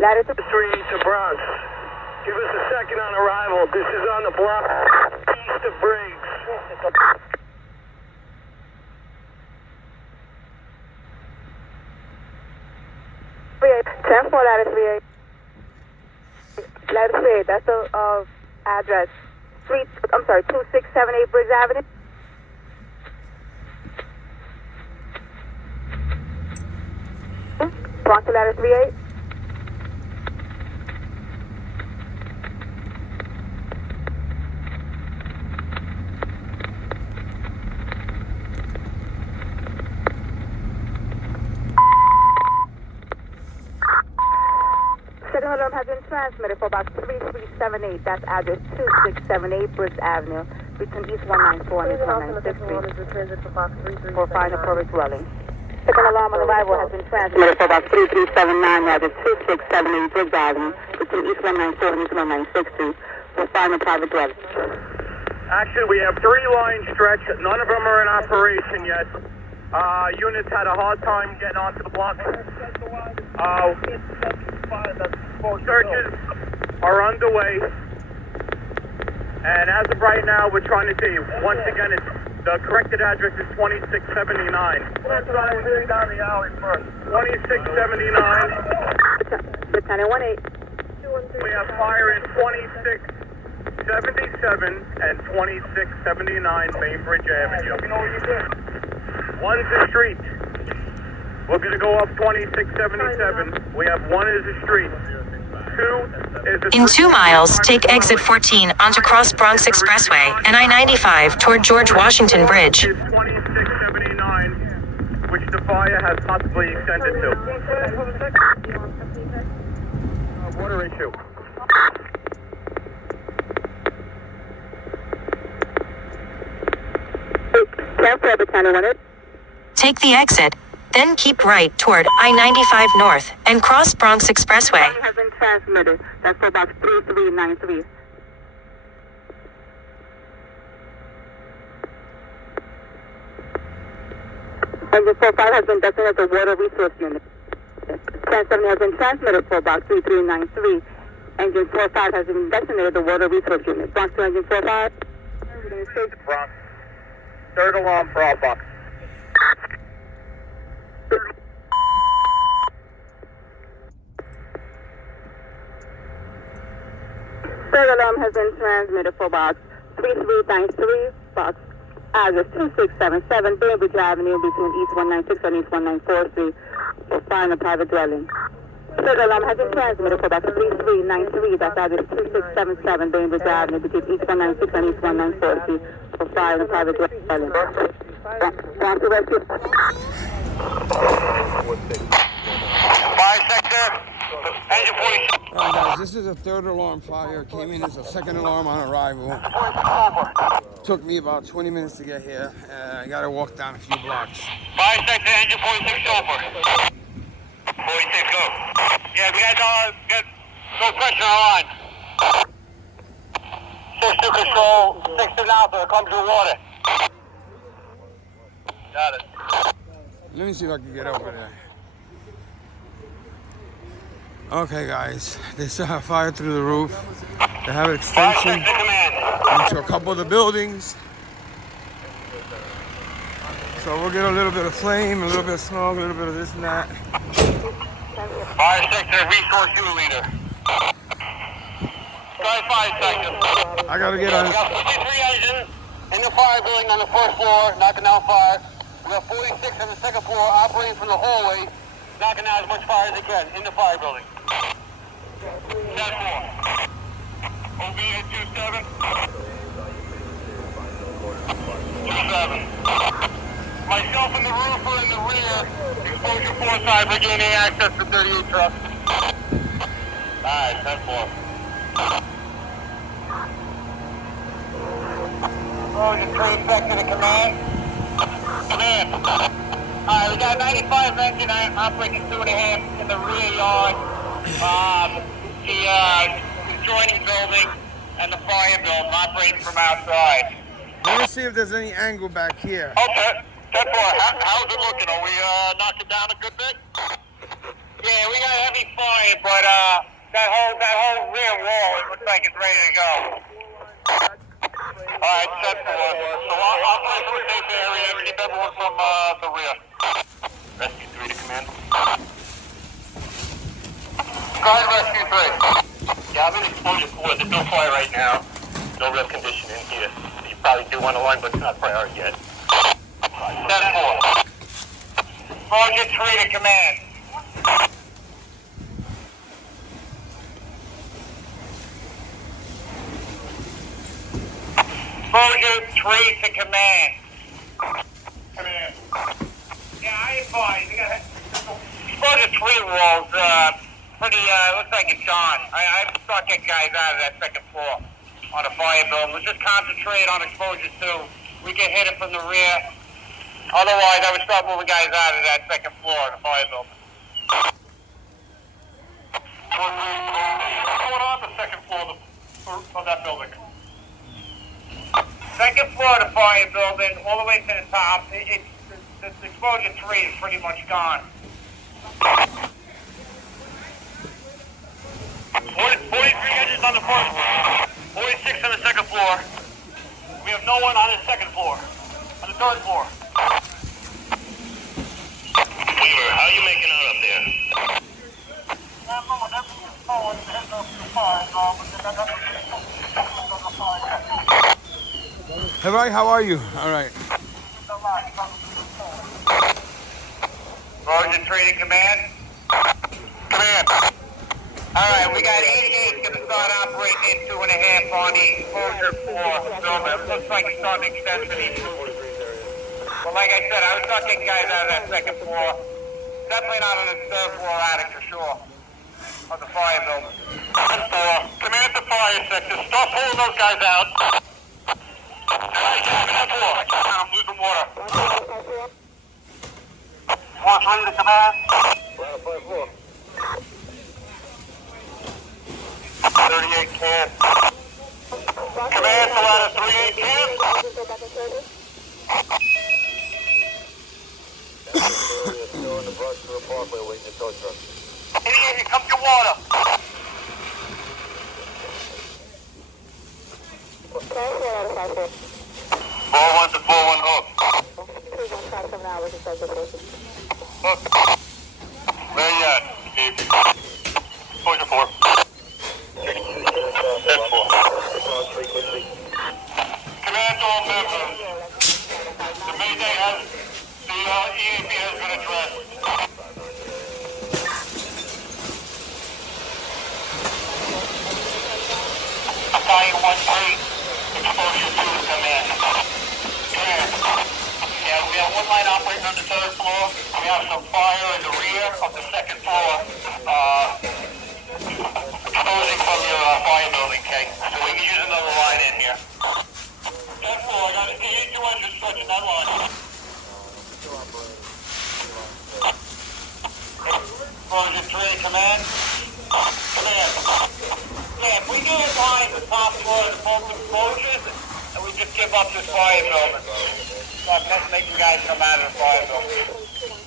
Latitude Street to Bronx. Give us a second on arrival. This is on the block east of Briggs. 10-4, latitude 38. Latitude 38, that's the address. 2678 Briggs Avenue. Bronx to latitude 38. Second alarm has been transmitted for about 3378. That's address 2678 Briggs Avenue, between East 194 and East 196 for final public dwelling. Second alarm on arrival has been transmitted for about 3379, address 2678 Briggs Avenue, between East 194 and East 196 for final private dwelling. Actually, we have 3 lines stretched. None of them are in operation yet. Units had a hard time getting onto the block. Searches are underway, and as of right now, we're trying to see. Once again, the corrected address is 2679. We're trying to down the alley first. 2679. Lieutenant 18. We have fire in 2677 and 2679 Bainbridge Avenue. One's a street. We're going to go up 2677. We have one is a street. 2 is a In 2 miles, take exit 14 onto Cross Bronx Expressway and I-95 toward George Washington Bridge. 2679, which the fire has possibly extended to. Water issue. Take the exit, then keep right toward I-95 North and cross Bronx Expressway. Has been transmitted. That's for about 3393. Engine 45 has been designated the water resource unit. 1070 has been transmitted for about 3393. Engine 45 has been designated the water resource unit. Bronx to engine 45. Bronx. Third alarm for all box. Third alarm has been transmitted for box 3393, box address 2677 Bainbridge Avenue, between East 196 and East 194 Street for final private dwelling. Third alarm has been transmitted for box 3393, that's address 2677 Bainbridge Avenue, between East 196 and East 194 Street for final private dwelling. Want to rescue? Fire sector, engine 46. Alright guys, this is a third alarm fire. Came in as a second alarm on arrival. Took me about 20 minutes to get here. I gotta walk down a few blocks. Fire sector, engine 46 over. 46 go. Yeah, we got no pressure on line. 6 to control, 6 to Alpha, come through water. Got it. Let me see if I can get over there. Okay guys, they still have fire through the roof. They have an extension into a couple of the buildings. So we'll get a little bit of flame, a little bit of smoke, a little bit of this and that. Fire sector, resource unit leader. Sky fire sector. I gotta get on. We got 53 engines in the fire building on the first floor, knocking down fire. We got 46 on the second floor, operating from the hallway, knocking out as much fire as they can in the fire building. 10-4. OB at 27. 27. Myself and the roofer in the rear, exposure 4 side, we're gaining access to 38 trucks. Alright, 10-4. Oh, the 3 back to the command. Command. Alright, we got 95 engine operating 2.5 in the rear yard. The adjoining building and the fire building operating from outside. Let me see if there's any angle back here. Okay, 10-4. How's it looking? Are we knocking down a good bit? Yeah, we got heavy fire you, but that whole rear wall, it looks like it's ready to go. All right, set for us. So I'll play to a safe area. Keep everyone from the rear. Rescue 3 to command. Go ahead, Rescue 3. Yeah, I'm in exposure 4. There's no fire right now. No real condition in here. You probably do want to line, but it's not priority yet. 10-4. Exposure 3 to command. Exposure 3 to command. Command. Yeah, I advise. Exposure 3 walls, pretty, looks like it's on. I'm stuck getting guys out of that second floor on a fire building. Let's just concentrate on exposure 2. We can hit it from the rear. Otherwise, I would start moving guys out of that second floor on the fire building. What's going on the second floor of that building? Second floor of the fire building, all the way to the top, the exposure 3 is pretty much gone. 43 engines on the first floor, 46 on the second floor. We have no one on the second floor, on the third floor. Weaver, how are you making out up there? Hey, Mike, how are you? All right. Sergeant 3 to command. Command. All right, we got 88 going to start operating in 2.5 on the exposure 4 building. It looks like it's starting to extend for these. But like I said, I was not getting guys out of that second floor. Definitely not on the third floor attic for sure. Of the fire building. 10-4. Command the fire sector. Start pulling those guys out. I'm losing water. 4-3 to command. 38 can. Command to ladder 38 can. Still in the brush to the parkway waiting to tow truck. 88, come to water. Okay, 4-1 to 4-1 hook. Hook. Where you at, Steve? Exposure 4. 10-4. Command to all members. The Mayday has, the EAP has been addressed. Fire 1-3. Exposure 2 to command. Command. Yeah, we have one line operating on the third floor. We have some fire in the rear of the second floor, exposing from your fire building, Kay. So we can use another line in here. Third floor, I got 82 engines stretching that line. Exposure 3, command. Command. Yeah, if we do it behind the top floor of the both exposures, and we just give up this fire building. Start making guys come out of the fire building.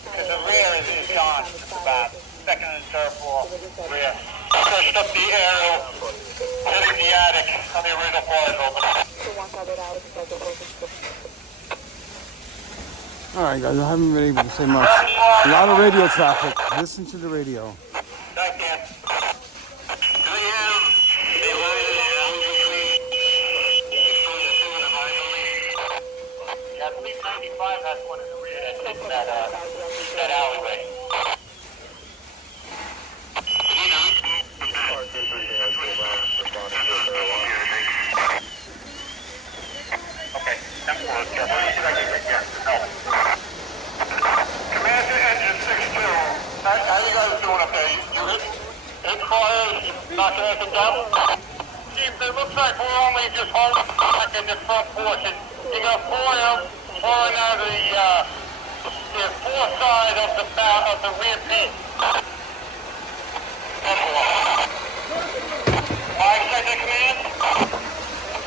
Because the rear is gone, just about. Second and third floor, rear. Pushed up the aerial, hitting the attic on the original fire building. All right, guys, I haven't been able to say much. A lot of radio traffic. Listen to the radio. Thank you. Yeah, I believe 95 has one in the rear that's hitting that alleyway. Okay, 10-4. Command to engine 6-2. How you guys doing up there? You hit fires, knocking anything down? Chief, it looks like we're only just holding back in the front portion. You got foil pouring out of the fore side of the rear piece. Alright, second command.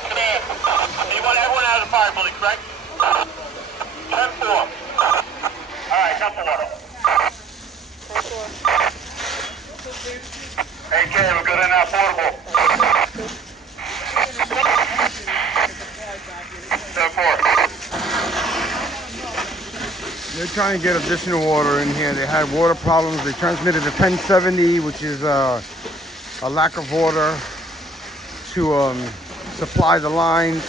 Command. You want everyone out of the fire building, correct? 10-4. Alright, come to water. Hey, Kay, we're good in that portable. 10-4. They're trying to get additional water in here. They had water problems. They transmitted a 1070, which is a lack of water to supply the lines.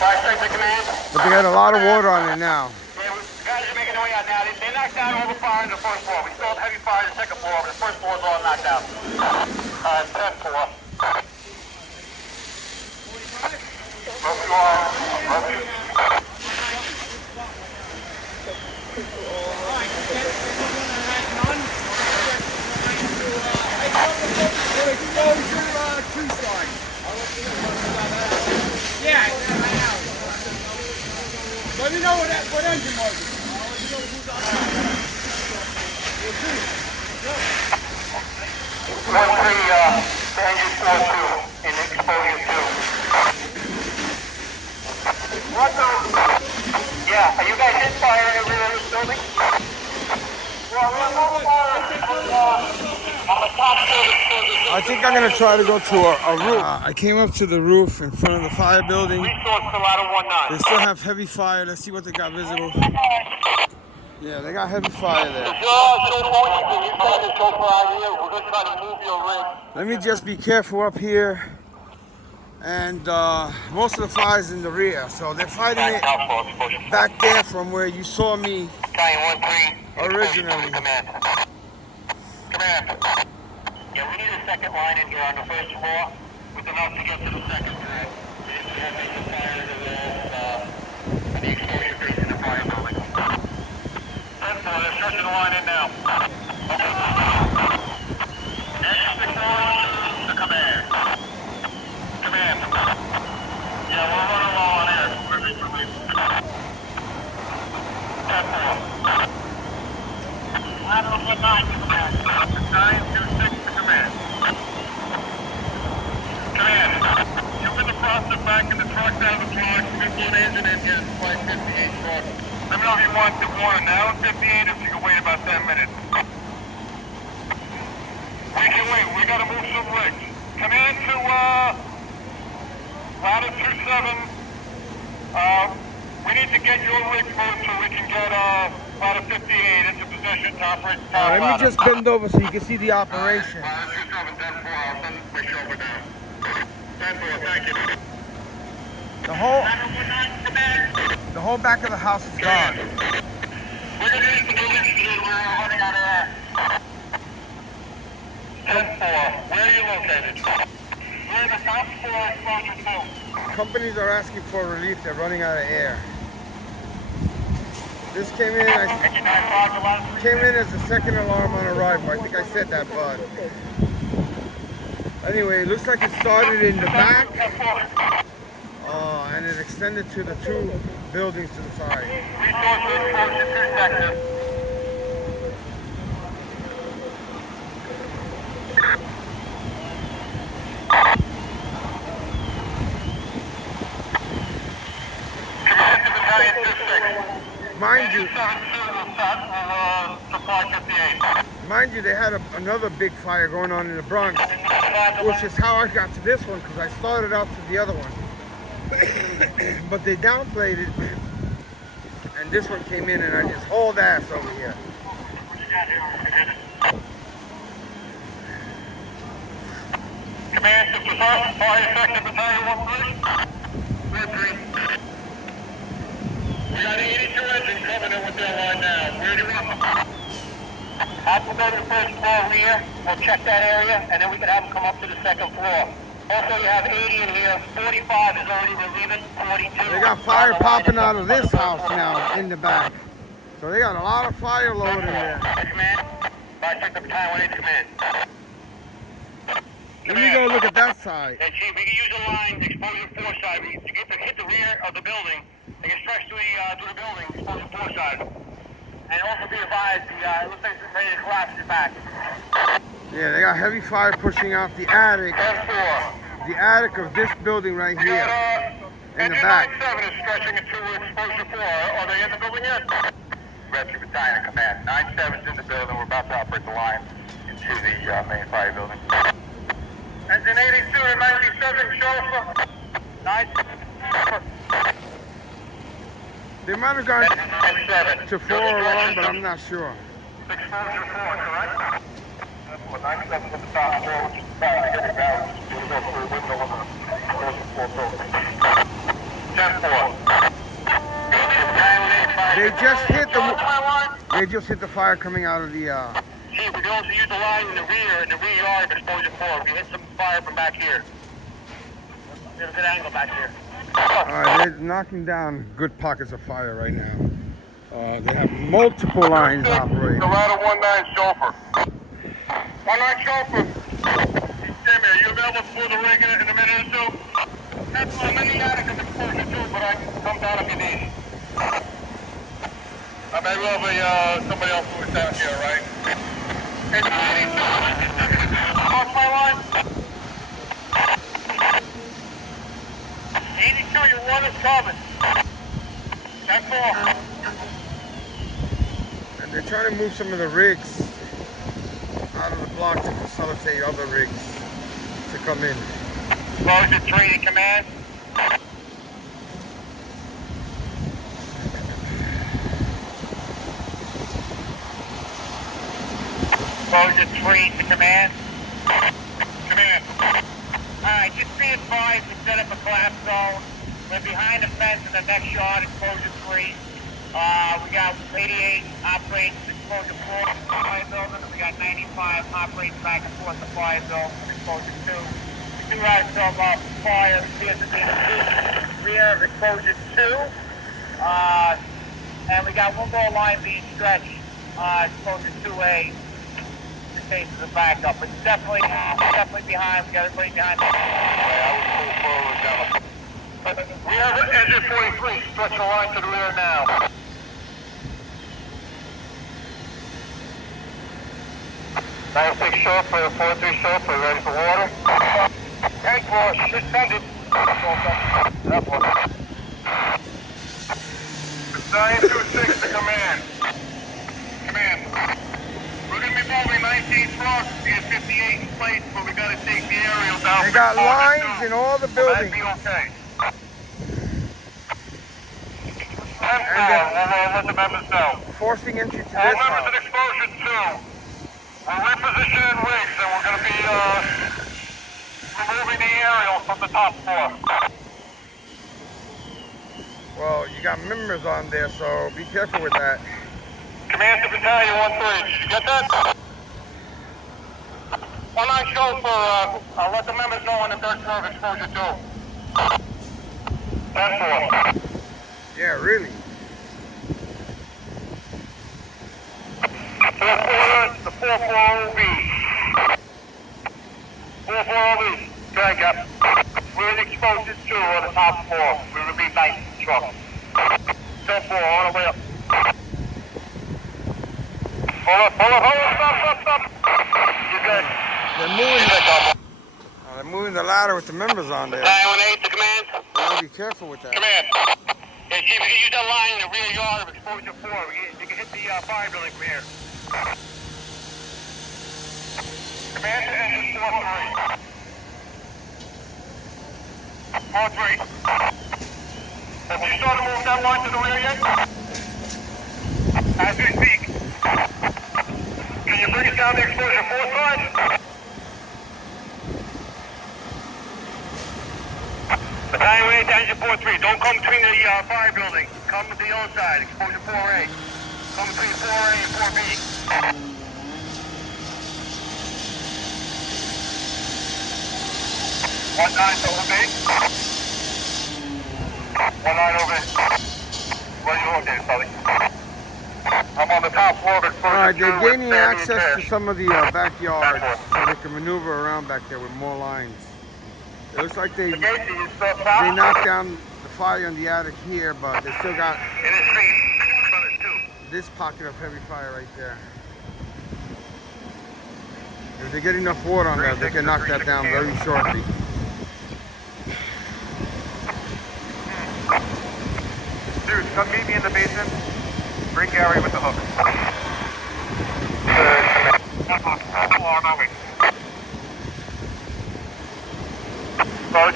5-6 to command. But they got a lot of water on it now. Yeah, guys are making their way out now. They knocked down all the fire in the first floor. We still have heavy fire in the second floor, but the first floor is all knocked out. 10-4. Let me know what engine was. 1-3, engine 4-2 in exposure 2. Yeah, are you guys hit fire in the rear of this building? Well, we're on the top floor. I think I'm gonna try to go to a roof. I came up to the roof in front of the fire building. Resource still out of 19. They still have heavy fire. Let's see what they got visible. Yeah, they got heavy fire there. Let me just be careful up here. And most of the fire's in the rear, so they're fighting it back there from where you saw me originally. Command. Yeah, we need a second line in here on the first floor with enough to get to the second floor. We need to have the fire in the walls and the exposure facing the fire building. 10-4, they're stretching the line in now. Okay. Engine 6 to command. Command. Yeah, we're running low on air. Release. 10-4. Ladder 9 to command. 926 to command. Command. You've been the process back in the truck down the block. Get one engine in here. Flight 58 truck. Let me know if you want the water now at 58 if you can wait about 10 minutes. We can wait. We gotta move some rigs. Command to ladder 27. We need to get your rig moved so we can get ladder 58 into position to operate the Let me just bend over so you can see the operation. Ladder 27, 10-4. I'll send my shoulder down. 10-4, thank you. The whole back of the house is gone. We're gonna need to move into we're running out of air. 10-4, where are you located? We're in the top floor, exposure 2. Companies are asking for relief. They're running out of air. This came in. Came in as the second alarm on arrival. I think I said that, bud. Anyway, it looks like it started in the back, and it extended to the two buildings to the side. Resources, exposure 2 sectors. Command to Battalion 26. Mind you, they had another big fire going on in the Bronx, which is how I got to this one, because I started out to the other one. But they downplayed it, and this one came in, and I just hauled ass over here. Command to Fire Sector Battalion 1-3. We got 82 engines coming in with their line now. Where do you want them? Have them go to the first floor rear. We'll check that area, and then we can have them come up to the second floor. Also, you have 80 in here. 45 is already relieving. 42. They got fire popping out of this house now in the back. So they got a lot of fire load in there. Command. Fire Sector Battalion 1-8 command. Let me go look at that side. And Chief, we can use a line, exposure 4 side. We get to hit the rear of the building. They can stretch to the building, exposure 4 side. And also be advised, it looks like it's ready to collapse your back. Yeah, they got heavy fire pushing out the attic. 10-4. The attic of this building right here. In the back. Engine 97 is stretching into exposure 4. Are they in the building yet? Rescue Battalion Command. 97's in the building. We're about to operate the line. to the main fire building. Engine 82 to 97, chauffeur. Nice. They might have gone 97. to 4 alarm, but I'm not sure. Exposure 4, correct? That's what 97 at the top floor, which is trying to get it down. Just go through the window of the floor building. 10-4. They just hit the fire coming out of the See, we can also use the line in the rear yard of exposure 4. We can hit some fire from back here. We have a good angle back here. they're knocking down good pockets of fire right now. They have multiple lines operating. The ladder 19 chauffeur. 19 chauffeur. Jamie, are you available for the rig in a minute or two? That's I'm in the attic of exposure 2, but I can come down if you need. I may well be somebody else who was down here, right? It's 82. Cross my line. 82, your one is coming. 10-4. And they're trying to move some of the rigs out of the block to facilitate other rigs to come in. Exposure 3 to command. Exposure 3 to command. Command. Alright, just be advised we set up a collapse zone. We're behind the fence in the next yard, exposure 3. We got 88 operates exposure 4 to the fire building, and we got 95 operates back and forth to fire zone from exposure 2. We do have some fire rear of exposure 2. And we got one more line being stretched, exposure 2A. Case of the backup. It's definitely behind. We got everybody behind. We have engine 43. Stretch the line to the rear now. Six chauffeur, 43 chauffeur, ready for water. Tank wash, suspended. That one. 926 to command. Command. We're going to be moving 19 Bronx to 58 in place, but we got to take the aerial down. They got lines in all the buildings. That'd be okay. We'll let the members know. Forcing entry to All this members house. in exposure 2. We're repositioning rigs, and we're going to be removing the aerial from the top floor. Well, you got members on there, so be careful with that. Command to Battalion 1-3. Did you get that? 19 chauffeur, I'll let the members know on the third floor of exposure 2. 10-4. Yeah, really. 4-4, the 4-4 OB. 4-4 OB. Drag up. We're in exposure 2 on the top floor. We will be 19 truck. 10-4, all the way up. Hold up, stop. You're good. They're moving the ladder with the members on there. 918 to command. You gotta be careful with that. Command. Yeah, see, we can use that line in the rear yard of exposure 4. You can hit the fire building from here. Command to engine 4-3. 4-3. Have you started to move that line to the rear yet? As we speak. Can you bring it down the exposure 4 side? Battalion 8 engine 4-3. Don't come between the fire building. Come to the other side, exposure 4A. Come between 4A and 4B. 19 to OB. 19 OB. Where are you located, Sully? I'm on the top floor of exposure 2. Alright, they're gaining with access to some of the backyards so they can maneuver around back there with more lines. It looks like they knocked down the fire in the attic here, but they still got this pocket of heavy fire right there. If they get enough water on there, they can knock that down very shortly. Dude, come meet me in the basement. Bring Gary with the hook.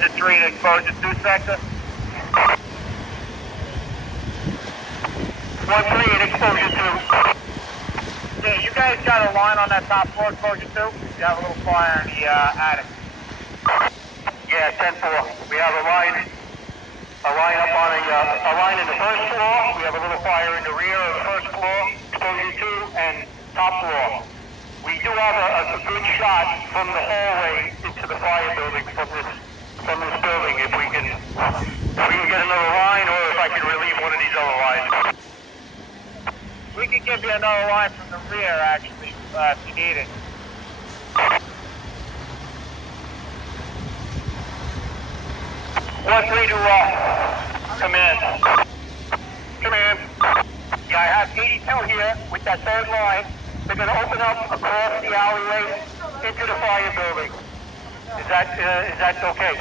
exposure 3 to exposure 2 sector. 1-3 at exposure 2. Yeah, you guys got a line on that top floor, exposure 2? You have a little fire in the attic. Yeah, 10-4. We have a line up on a line in the first floor. We have a little fire in the rear of the first floor, exposure 2, and top floor. We do have a good shot from the hallway into the fire building from this building. If we can get another line, or if I can relieve one of these other lines. We can give you another line from the rear, actually, if you need it. One three to command. Command. Yeah, I have 82 here with that third line. They're going to open up across the alleyway into the fire building. Is that okay?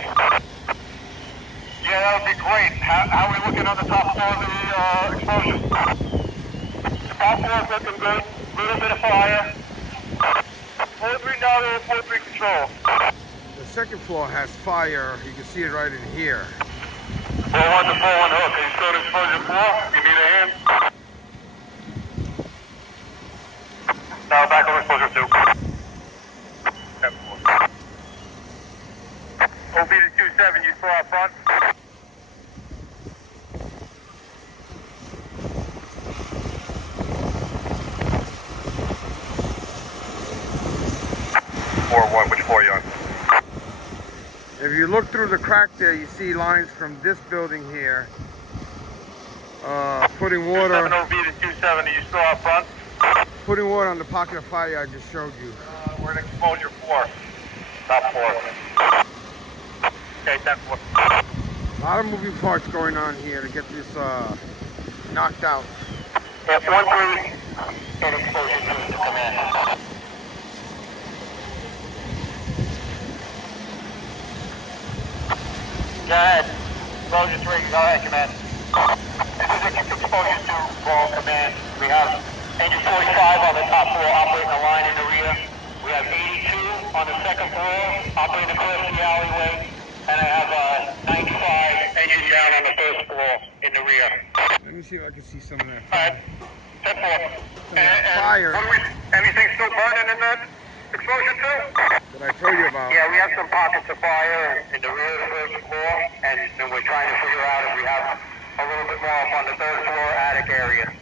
Yeah, that would be great. How are we looking on the top floor of the explosion? The top floor is looking good. A little bit of fire. 4-3 now, 4-3 control. The second floor has fire. You can see it right in here. 4-1 to 4-1 hook. Are you still in exposure 4? You need a hand? No, back on exposure 2. 10-4. OB to 2-7, you still out front? Which floor are you on? If you look through the crack there, you see lines from this building here. Putting water. 7 OB to 2-7, are you still out front? Putting water on the pocket of fire I just showed you. We're in exposure 4. Top floor. Okay, 10-4. A lot of moving parts going on here to get this knocked out. Yeah, 1-3 at exposure 2 to command. Go ahead. Exposure 3, go ahead, command. This is exposure 2, ball command. We have engine 45 on the top floor, operating a line in the rear. We have 82 on the second floor, operating across the alleyway. And I have a 95 engine down on the first floor in the rear. Let me see if I can see some of that Alright, fire. 10-4. Fire Anything still burning in that explosion 2? that I told you about. Yeah, we have some pockets of fire in the rear of the first floor, and we're trying to figure out if we have a little bit more up on the third floor attic area.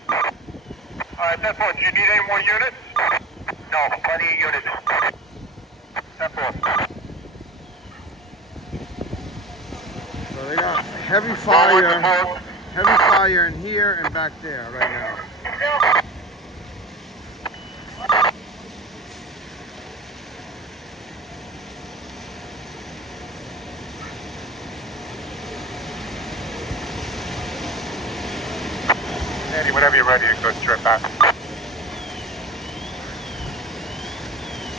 Alright, 10-4. Do you need any more units? No, plenty of units. 10-4. So they got heavy fire in here and back there right now. Andy, whenever you're ready, you can go straight back.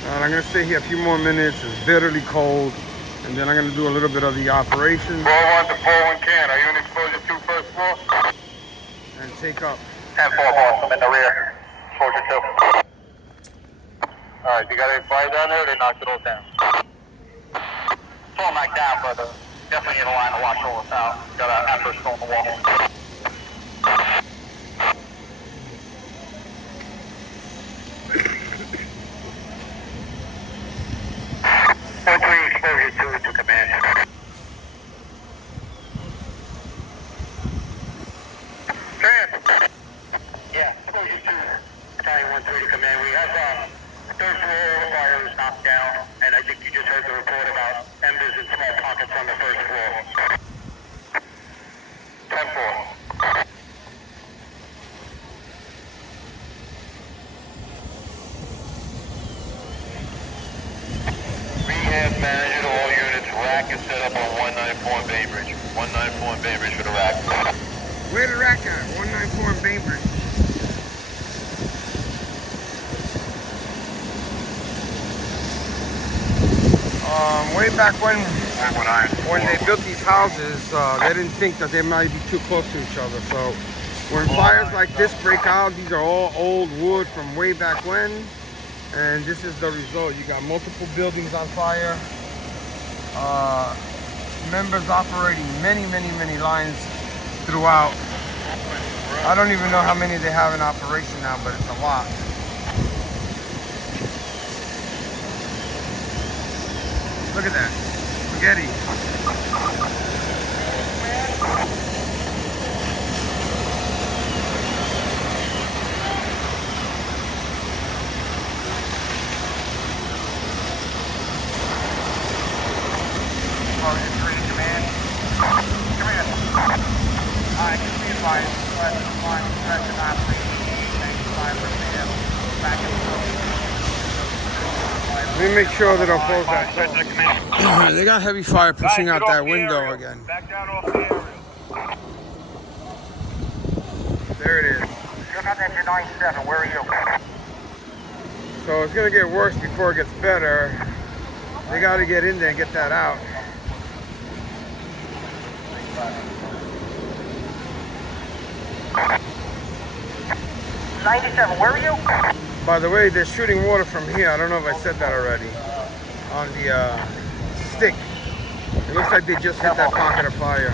I'm going to stay here a few more minutes. It's bitterly cold. And then I'm going to do a little bit of the operation. 4-1 to 4-1 can. Are you in exposure 2 first floor? And take up. 10-4, boss, I'm in the rear. Exposure 2. Alright, you got any fire down there or they knocked it all down? It's all knocked down, but definitely in a line to watch all this out. Got an amber still on the wall. Exposure 2 to command. Yeah, exposure 2, Battalion 1-3 to command. We have third floor fire is knocked down, and I think you just heard the report about embers and small pockets on the first floor. 10-4. Rehab manager to all units. Rack is set up on 194 in Bainbridge. 194 in Bainbridge for the rack. Where the rack at? 194 in Bainbridge. Way back when they built these houses, they didn't think that they might be too close to each other. So when fires like this break out, these are all old wood from way back when. And this is the result. You got multiple buildings on fire. members operating many lines throughout. I don't even know how many they have in operation now, but it's a lot. Look at that. Spaghetti. Let me make sure they don't close that door. They got heavy fire pushing out that window again. Back down off the area. There it is. You're not at your 97. Where are you? So it's gonna get worse before it gets better. They gotta get in there and get that out. 97. Where are you? By the way, they're shooting water from here. I don't know if I said that already. On the stick. It looks like they just hit that pocket of fire.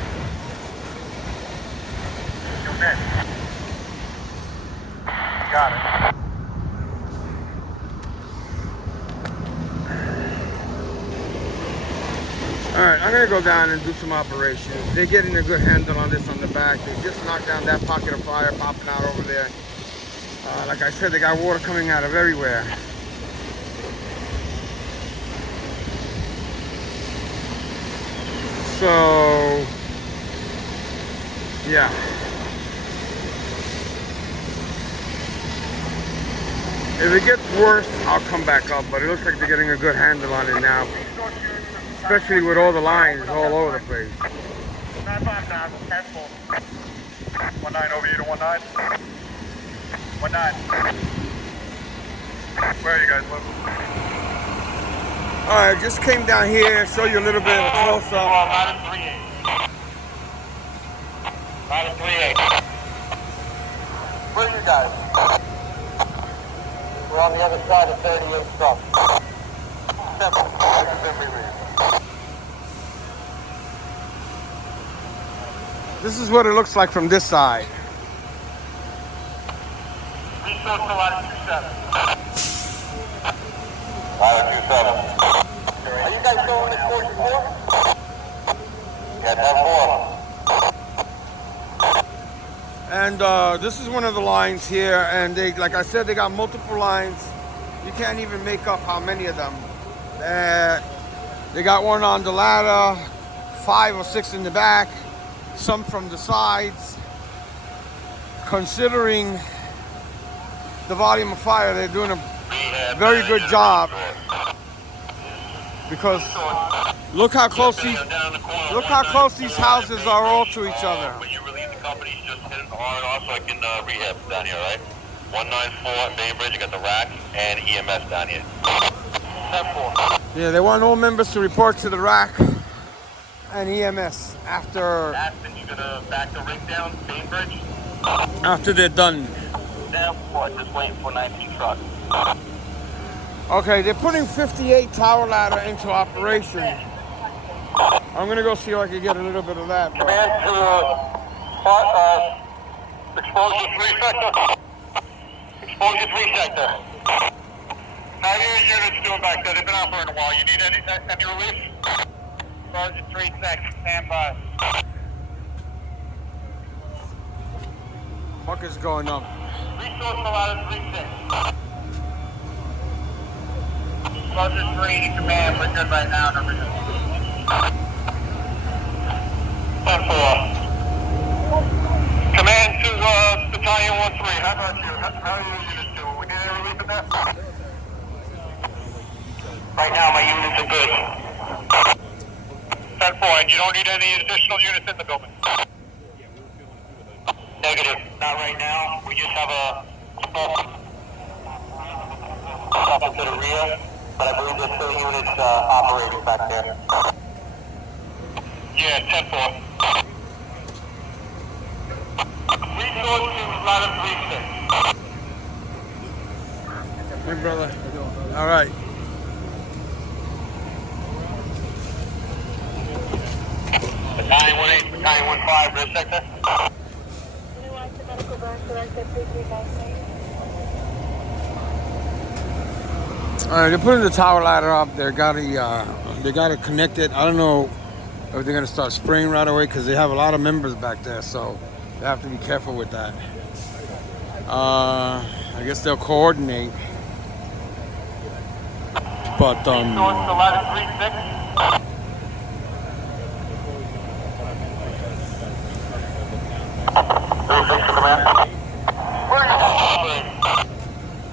Got it. Alright, I'm gonna go down and do some operations. They're getting a good handle on this on the back. They just knocked down that pocket of fire popping out over there. Like I said, they got water coming out of everywhere. So, yeah. If it gets worse, I'll come back up, but it looks like they're getting a good handle on it now. Especially with all the lines all over the place. 959, 19 over you to 19. 19. Where are you guys living? Alright, just came down here, show you a little bit of a close up. Ladder 38. Ladder 38. Where are you guys? We're on the other side of 38 truck. This is what it looks like from this side. Resource to ladder 27. Ladder 27. Are you guys going to 44? Yeah, 10-4. And this is one of the lines here, and they, like I said, they got multiple lines. You can't even make up how many of them. They got one on the ladder, 5 or 6 in the back, some from the sides. Considering the volume of fire, they're doing a very good job. Because look how close these houses are all to each other. When you relieve the company, you just hit it hard off so I can rehab down here, right? 194 Bainbridge, you got the rack and EMS down here. 10-4. Yeah, they want all members to report to the rack and EMS after Aspen, you gonna back the rig down, Bainbridge? after they're done. 10-4, just waiting for 19 truck. Okay, they're putting 58 tower ladder into operation. I'm gonna go see if I can get a little bit of that. But Command to exposure 3 sector. Exposure 3 sector. How are your units doing back there? They've been operating a while. You need any relief? Exposure 3 sector, stand by. fuck is going on? Resource to ladder 36. Exposure 3 to command. We're good right now. Number 2. 10-4. Command to Battalion 1-3. How about you? How are your units doing? We need any relief in that? Right now, my units are good. 10-4, and you don't need any additional units in the building? Negative. Not right now. We just have a stuff to the rear, but I believe there's still units operating back there. Yeah, 10-4. Resource to ladder 36. Hey, brother. All right. 915, rear sector. All right, they're putting the tower ladder up. They got to connect it. I don't know if they're gonna start spraying right away because they have a lot of members back there, so they have to be careful with that. I guess they'll coordinate. But The ladder 36.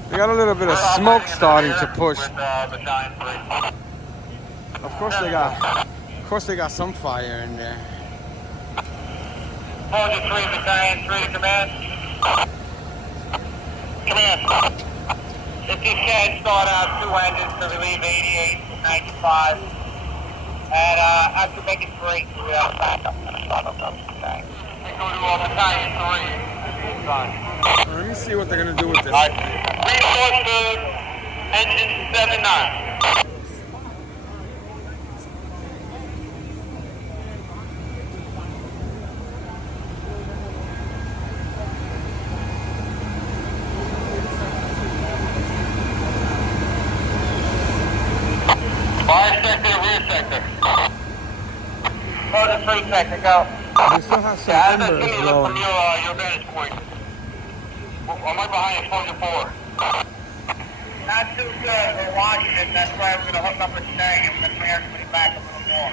they got a little bit of smoke starting to push. With the Giant 3. Of course they got some fire in there. 403, Battalion 3 to command. Command. If you can start out 2 engines to relieve 88 and 95. And after making break, we have backup. Okay. We go to Battalion 3. Let me see what they're gonna do with this. Resource to engine 79. Fire sector, rear sector. 3 sector, go. They still have some embers Look blowing. from your vantage point. I'm right behind you, 4. Not too good. We're watching it. That's why we're going to hook up a snag and we're going to bring everybody back a little more.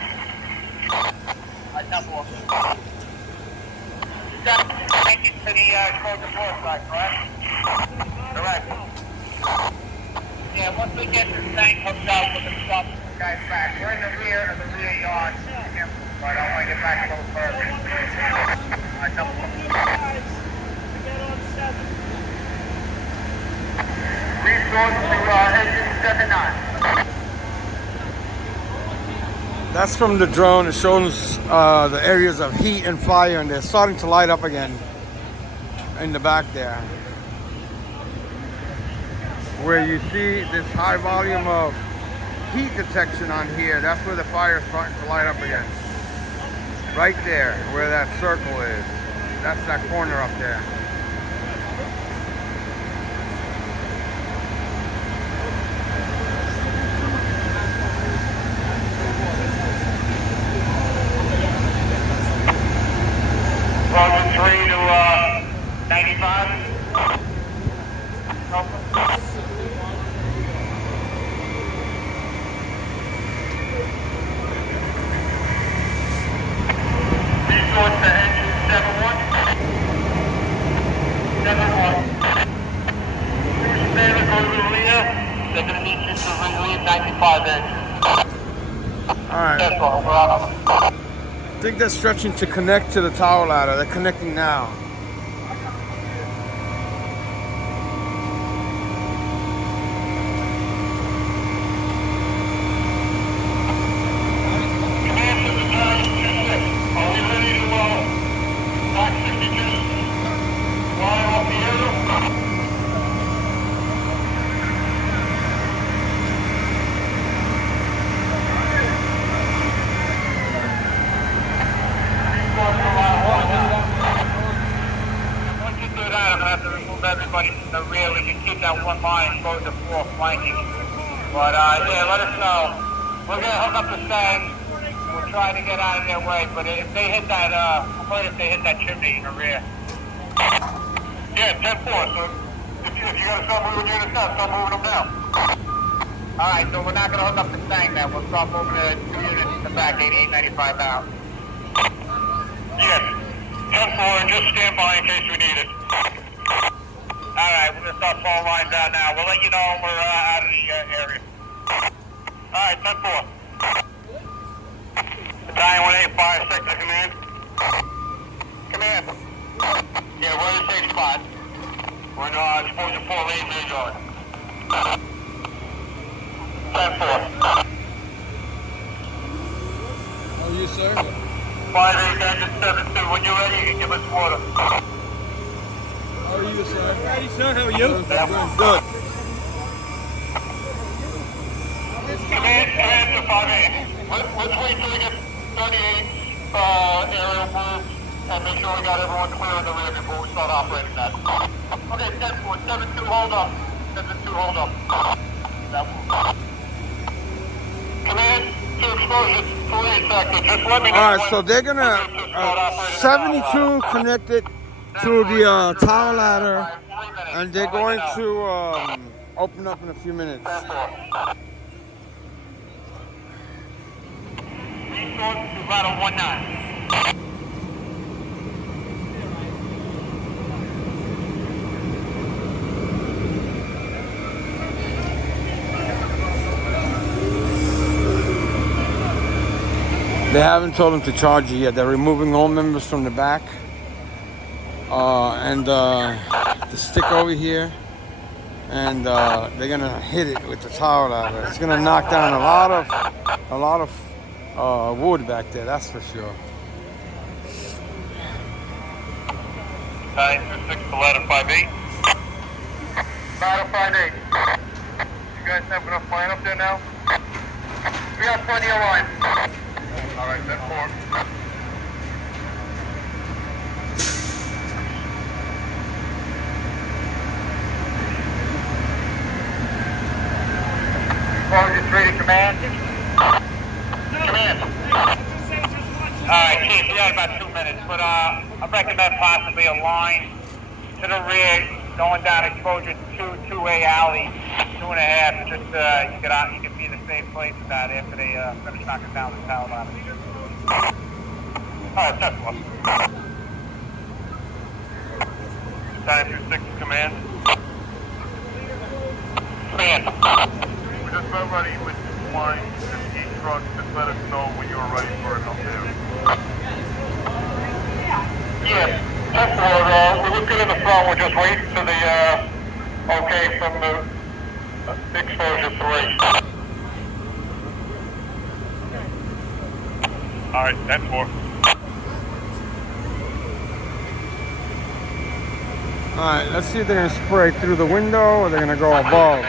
Right, double up. Take it to the exposure 4 side, correct? Correct. Yeah, once we get the tank hooked up, we're going to stop the guys back. We're in the rear of the rear yard. But I want to get back a little further. Right, double up. Resource to engine 79. That's from the drone. It shows the areas of heat and fire, and they're starting to light up again in the back there. Where you see this high volume of heat detection on here, that's where the fire is starting to light up again. Right there, where that circle is. That's that corner up there. Roger 3 to 95. Resource to engine 71. 71. Two standard go to the rear. They're going to need you to relieve 95 engines. Alright. That's all. We're out of them. I think they're stretching to connect to the tower ladder. They're connecting now. Everybody from the rear, we can keep that one line close to 4 flanking. But yeah, let us know. We're gonna hook up the stand. We'll try to get out of their way. But if they hit that, what if they hit that chimney in the rear? Yeah, 10-4. So if you gotta start moving units now, start moving them now. All right, so we're not gonna hook up the stand now. We'll start moving the 2 units in the back, 88, 95 now. Yes, 10-4. Just stand by in case we need it. Alright, we're going to start phone lines out now. We'll let you know when we're out of the area. Alright, 10-4. Battalion 185, sector command. Command. Yeah, we're in the safe spot. We're in exposure 4 lane rear yard. 10-4. Oh, you, sir? 5-8, engine 7-2. When you're ready, you can give us water. How are you, sir? Ready, sir. How are you? Good. Command to 5-8. Let's wait till we get 38. aerial moves and make sure we got everyone clear in the rear before we start operating that. Okay, 10-4, 7-2, hold up. 7-2, hold up. That one. Command to explosion, 3 sector. Just let me know. Alright, so they're gonna 72 connected to the tower ladder, and they're going to open up in a few minutes. Resource to battle 19. They haven't told them to charge it yet. They're removing all members from the back. And the stick over here. And they're gonna hit it with the tower ladder. It's gonna knock down a lot of wood back there, that's for sure. 926 to ladder 58. Ladder 58. You guys have enough line up there now? We got plenty of line. Alright, then 4. Exposure 3 to command. Command. Alright, Chief, we got about 2 minutes, but I recommend possibly a line to the rear going down exposure 2A alley, 2.5. Just you can be in a safe place with that after they finish knocking down the tower ladder. Alright, that's one. 926 command. Command. We're just about ready with line 15 trucks. Just let us know when you're ready for it up there. Yes, that's what we're looking in the front. We're just waiting for the okay from the exposure 3. Alright, 10-4. Alright, let's see if they're gonna spray through the window or they're gonna go above.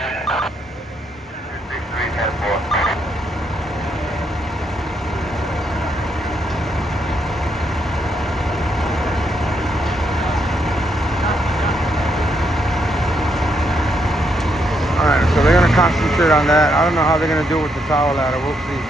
Alright, so they're gonna concentrate on that. I don't know how they're gonna do it with the tower ladder, we'll see.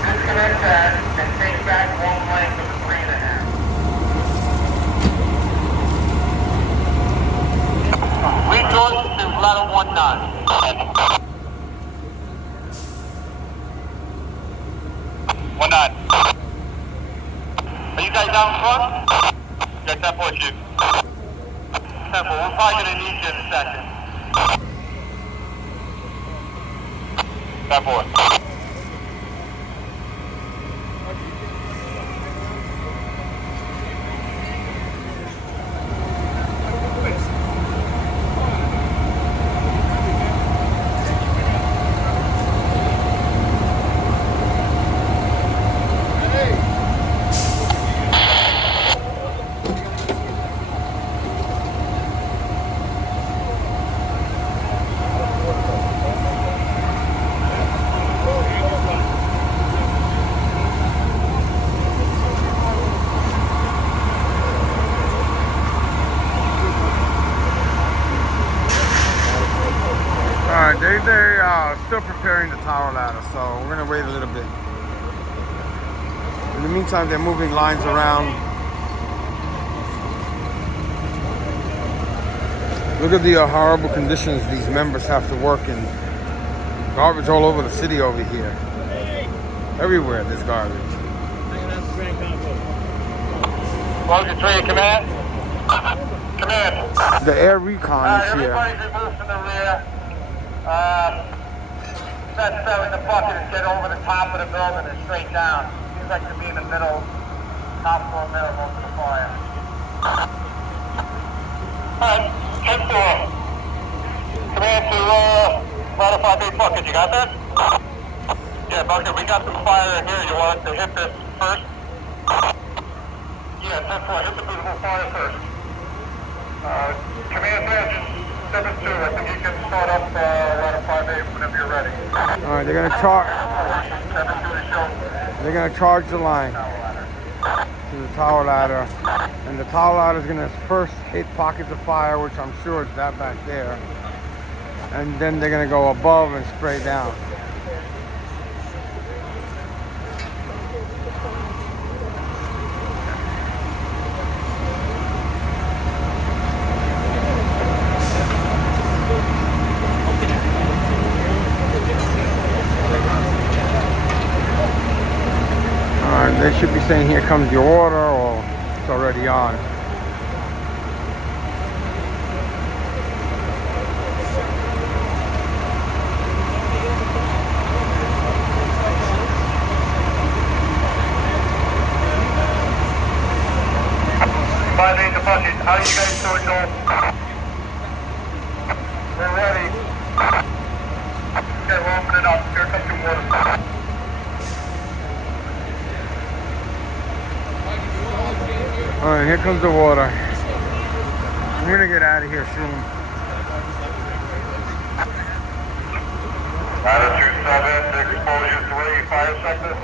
Disconnect that and take back 1 length of the 3.5. Resource to ladder 19. 19. Are you guys out in front? Yeah, 10-4, Chief. 10-4, we're probably gonna need you in a second. 10-4. They're still preparing the tower ladder, so we're gonna wait a little bit. In the meantime, they're moving lines around. Look at the horrible conditions these members have to work in. Garbage all over the city over here. Everywhere there's garbage. Exposure 3, command. Command. The air recon is here. Everybody's removed from the rear. necessary the bucket is get over the top of the building and straight down. Seems like to be in the middle, top floor middle, most of the fire. Alright, 10-4. Command to modify big bucket, you got that? Yeah, bucket, we got some fire in here. You want us to hit this first? Yeah, 10-4, hit the beautiful fire first. Command engine 7-2, I think you can start up right at 5-8 whenever you're ready. All right, they're gonna charge. 7-2 to show. They're gonna charge the line to the tower ladder, and the tower ladder is gonna first hit pockets of fire, which I'm sure is that back there, and then they're gonna go above and spray down. They should be saying, here comes your order, or it's already on. How you guys doing, Joel? We're ready. Okay, we're opening up. Here comes your water. All right, here comes the water. I'm gonna get out of here soon. Attitude 7, exposure 3, fire sector.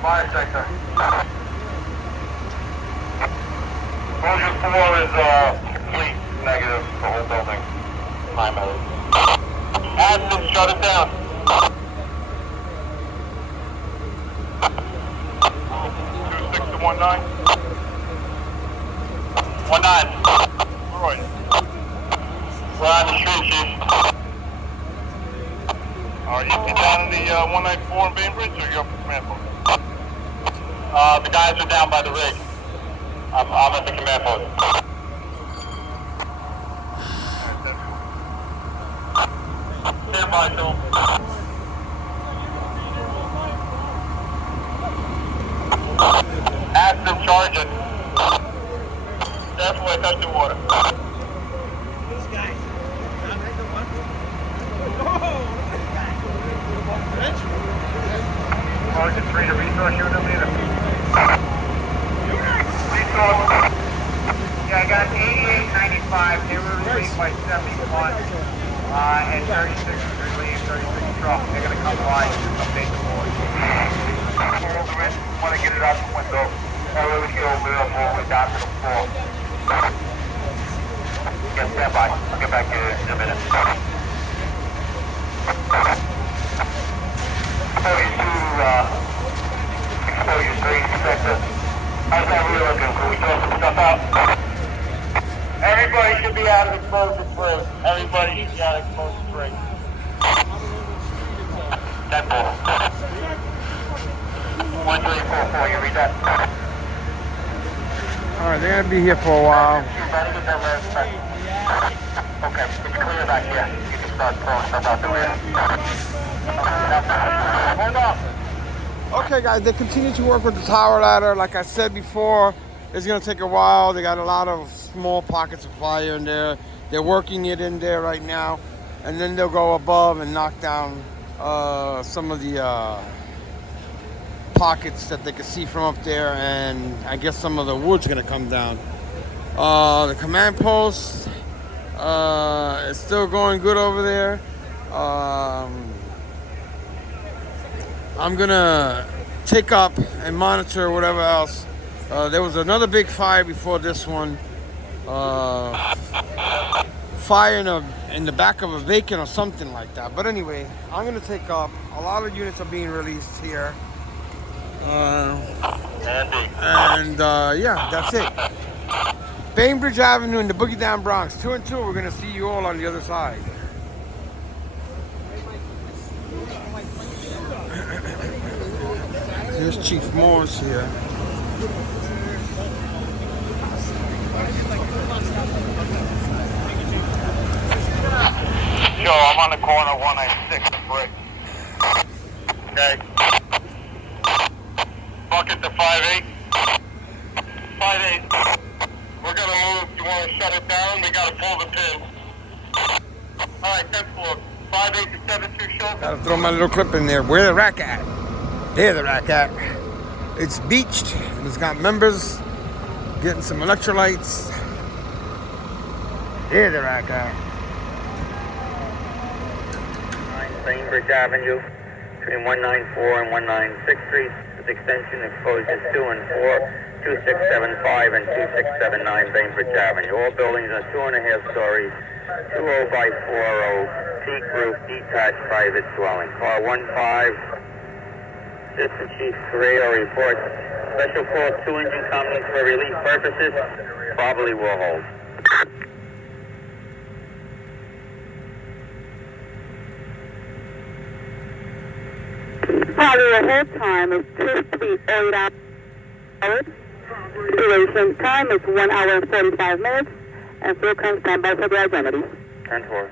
Fire sector. Exposure 4 is complete negative, the whole building. Primary. Admin, shut it down. 26 to 19. 19. Roy. We're on the street, Chief. Are you down in the 194 in Bainbridge, or you're up at command post? The guys are down by the rig. I'm at the command post. Stand by, Phil. Active charging. Definitely touch the water. This guy. Sergeant 3 to resource unit leader. Resource. Yeah, I got 8895. They were relieved by 71. And 36 was relieved, 36 truck. They're going to come by and just update the board. Want to get it out the window. I really get over there all the way down to the floor. Yeah, stand by. I'll get back here in a minute. Exposure 3, sector. How's that really looking? Can we throw some stuff out? Everybody should be out of exposure 3. Everybody should be out of exposure 3. 10-4. 1344, you read that? All right, they're gonna be here for a while. Okay, if you clear back here, you can start throwing stuff out the rear. Hold up. Okay, guys, they continue to work with the tower ladder. Like I said before, it's gonna take a while. They got a lot of small pockets of fire in there. They're working it in there right now, and then they'll go above and knock down some of the pockets that they can see from up there, and I guess some of the wood's gonna come down. The command post is still going good over there. I'm gonna take up and monitor whatever else. There was another big fire before this one. Fire in the back of a vacant or something like that. But anyway, I'm gonna take up. A lot of units are being released here. Yeah, that's it. Bainbridge Avenue in the Boogie Down Bronx, 2 and 2. We're gonna see you all on the other side. Here's Chief Morris here. around the corner, 196 Briggs. Okay. Bucket to 5-8. 5-8. We're gonna move. You wanna shut it down? We gotta pull the pin. Alright, 10 floor. 5-8 to 7-2 show. Gotta throw my little clip in there. Where the rack at? There the rack at. It's beached and it's got members getting some electrolytes. There the rack at. Bainbridge Avenue between 194 and 196 Street with extension exposures 2 and 4, 2675 and 2679 Bainbridge Avenue. All buildings are 2.5 stories, 20 by 40, peak roof, detached private dwelling. Car 15, Assistant Chief Correa reports special call 2 engine companies for relief purposes, probably will hold. Probably ahead time is 2.8 hours. Duration time is 1 hour and 45 minutes. And fuel comes stand by for the identity. 10-4.